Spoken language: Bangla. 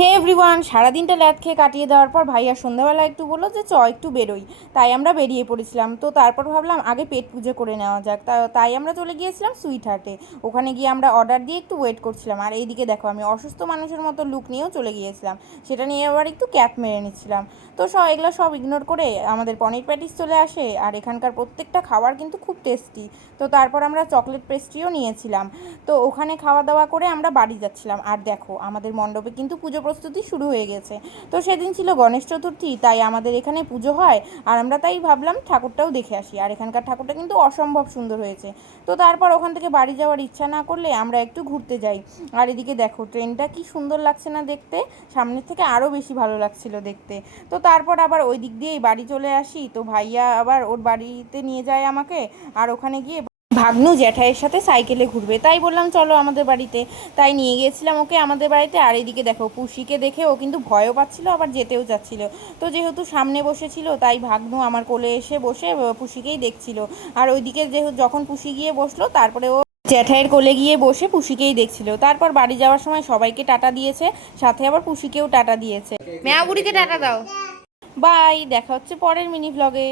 হে এভরিওয়ান, সারাদিনটা ল্যাদ খেয়ে কাটিয়ে দেওয়ার পর ভাইয়া সন্ধ্যাবেলা একটু বললো যে একটু বেরোই। তাই আমরা বেরিয়ে পড়েছিলাম। তো তারপর ভাবলাম আগে পেট পুজো করে নেওয়া যাক। তাই আমরা চলে গিয়েছিলাম সুইট হার্টে। ওখানে গিয়ে আমরা অর্ডার দিয়ে একটু ওয়েট করছিলাম। আর এইদিকে দেখো, আমি অসুস্থ মানুষের মতো লুক নিয়েও চলে গিয়েছিলাম। সেটা নিয়ে আবার একটু ক্যাপ মেরে নিচ্ছিলাম। তো এগুলো সব ইগনোর করে আমাদের পনির প্যাটিস চলে আসে। আর এখানকার প্রত্যেকটা খাবার কিন্তু খুব টেস্টি। তো তারপর আমরা চকলেট পেস্ট্রিও নিয়েছিলাম। তো ওখানে খাওয়া দাওয়া করে আমরা বাড়ি যাচ্ছিলাম। আর দেখো, আমাদের মণ্ডপে কিন্তু পুজো প্রস্তুতি শুরু হয়ে গেছে। তো সেদিন ছিল গণেশ চতুর্থী, তাই আমাদের এখানে পুজো হয়। আর আমরা তাই ভাবলাম ঠাকুরটাও দেখে আসি। আর এখানকার ঠাকুরটা কিন্তু অসম্ভব সুন্দর হয়েছে। তো তারপর ওখান থেকে বাড়ি যাওয়ার ইচ্ছা না করলে আমরা একটু ঘুরতে যাই। আর এদিকে দেখো, ট্রেনটা কি সুন্দর লাগছে না দেখতে, সামনের থেকে আরও বেশি ভালো লাগছিল দেখতে। তো তারপর আবার ওই দিক দিয়েই বাড়ি চলে আসি। তো ভাইয়া আবার ওর বাড়িতে নিয়ে যায় আমাকে। আর ওখানে গিয়ে ভাগ্নু জ্যাঠাইয়ের সাথে সাইকেলে ঘুরবে, তাই বললাম চলো আমাদের বাড়িতে। তাই নিয়ে গিয়েছিলাম ওকে আমাদের বাড়িতে। আর এদিকে দেখো, পুষিকে দেখে ও কিন্তু ভয়ও পাচ্ছিল, আবার যেতেও চাচ্ছিল। তো যেহেতু সামনে বসেছিল, তাই ভাগ্নু আমার কোলে এসে বসে পুষিকেই দেখছিল। আর ওইদিকে যেহেতু যখন পুষি গিয়ে বসলো, তারপরে ও জ্যাঠাইয়ের কোলে গিয়ে বসে পুষিকেই দেখছিল। তারপর বাড়ি যাওয়ার সময় সবাইকে টাটা দিয়েছে, সাথে আবার পুষিকেও টাটা দিয়েছে। মেয়া বুড়িকে টাটা দাও। বাই, দেখা হচ্ছে পরের মিনি ভ্লগে।